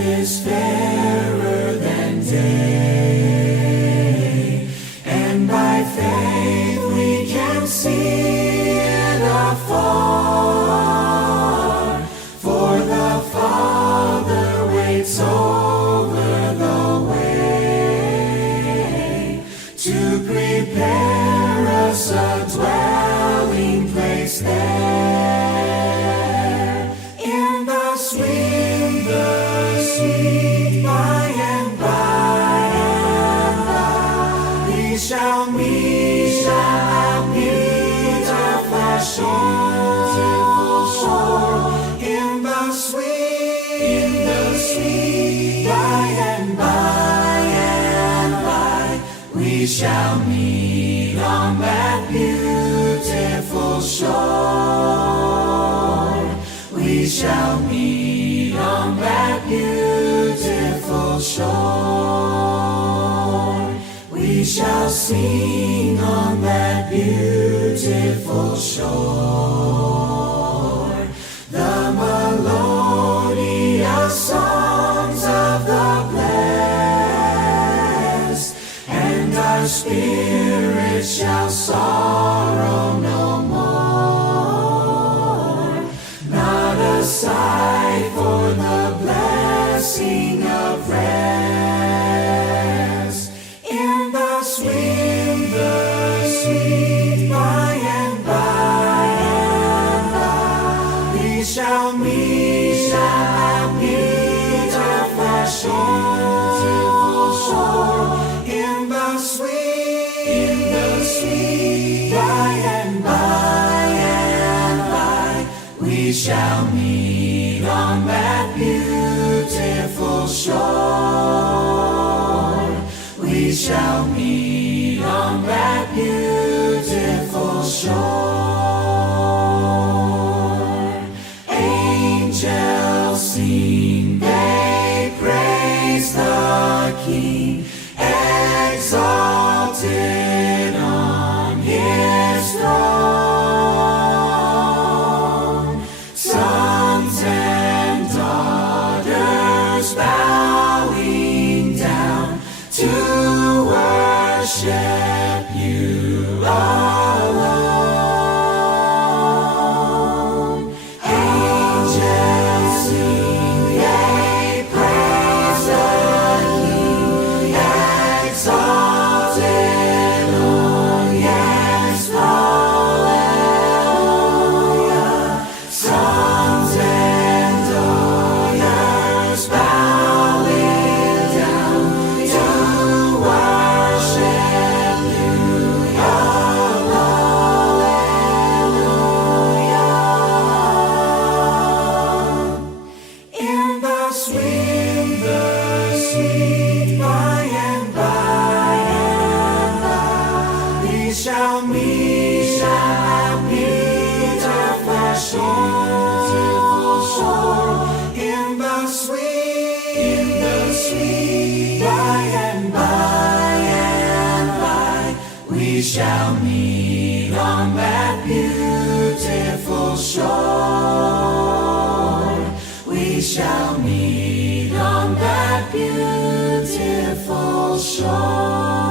is fairer than day, and by faith we can see it afar, for the Father waits over the way to prepare us a dwelling place there. In the sweet by and by, we shall meet at beautiful shore. In the sweet by and by, we shall meet on that beautiful shore. We shall meet on that beautiful shore. We shall sing on that beautiful shore the melodious songs of the blessed, and our spirits shall sorrow no more. Not a sigh for the blessing of rest. In the sweet by and by, we shall meet at beautiful shore. In the sweet by and by, we shall meet on that beautiful shore. We shall meet on that beautiful shore. Angels sing, they praise the King, exalted on his throne. Sons and daughters bowing down to worship you alone. Angels sing, they praise the King, exalted on his throne. Sons and daughters bowing down to worship you alone. In the sweet by and by, we shall meet at beautiful shore. In the sweet by and by, we shall meet on that beautiful shore. We shall meet on that beautiful shore.